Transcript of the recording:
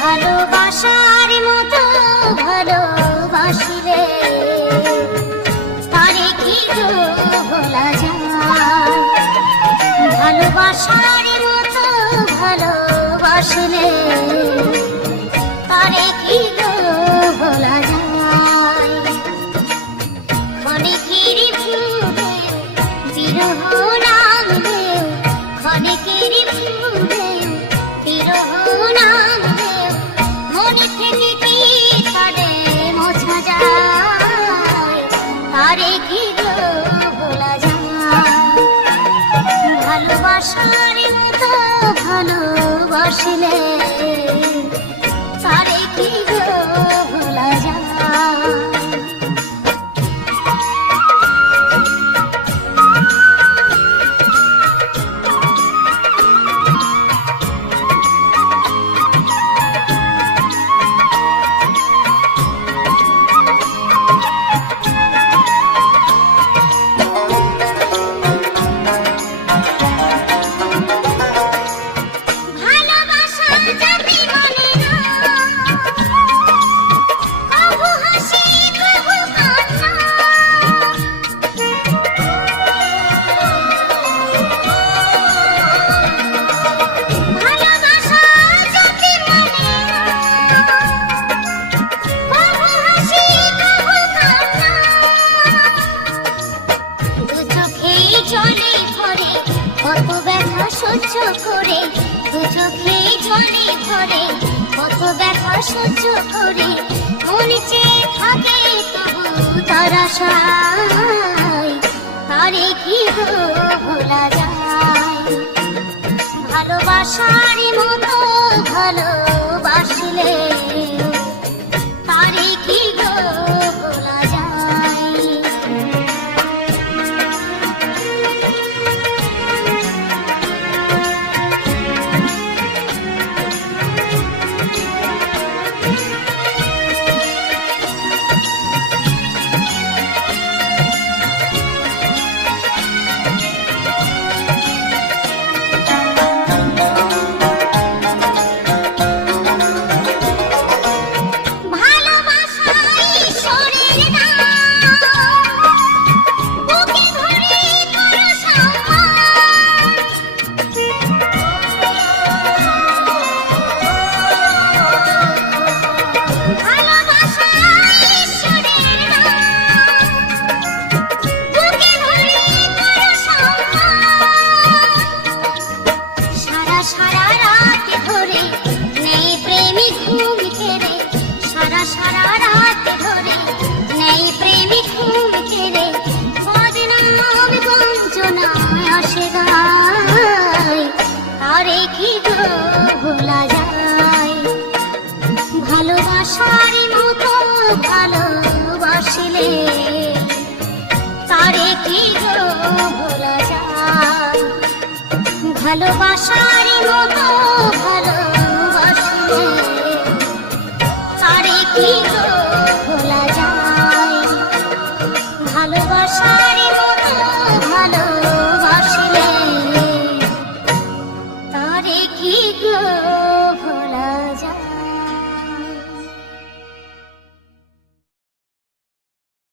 ভালোবাসার মতো ভালোবাসিলে তারে কি গো ভোলা যায়? ভালোবাসার মতো ভালোবাসিলে তারে কি গো ভোলা যায়? ক্ষণিকের ভুলে বিরহ নামলে, ক্ষণিকের ভুলে বিরহ নামলে, মনে থেকে কি তারে মোছা যায়? তারে কি গো ভোলা যায়? ভালোবাসার মতো ভালোবাসিলে তারে কি গো ভোলা যায়? কত ব্যথা সহ্য করে, দু চোখে জলে ভরে, কত ব্যথা সহ্য করে, মন চেয়ে থাকে তবু তার আশায়, তারে কি গো ভোলা যায়? ভালোবাসার মতো ভালোবাসলে তারে কি গো ভোলা যায়? সারা রাত ধরে নেই প্রেমিক ঘুম কেড়ে, সারা রাত ধরে নেই প্রেমিক ঘুম কেড়ে, বদনাম বঞ্চনায় আসে গায়, তারে কি গো ভোলা যায়? ভালোবাসার মতো ভালোবাসিলে তারে কি গো ভোলা যায়? ভালোবাসার মতো ভালোবাসিলে তারে কি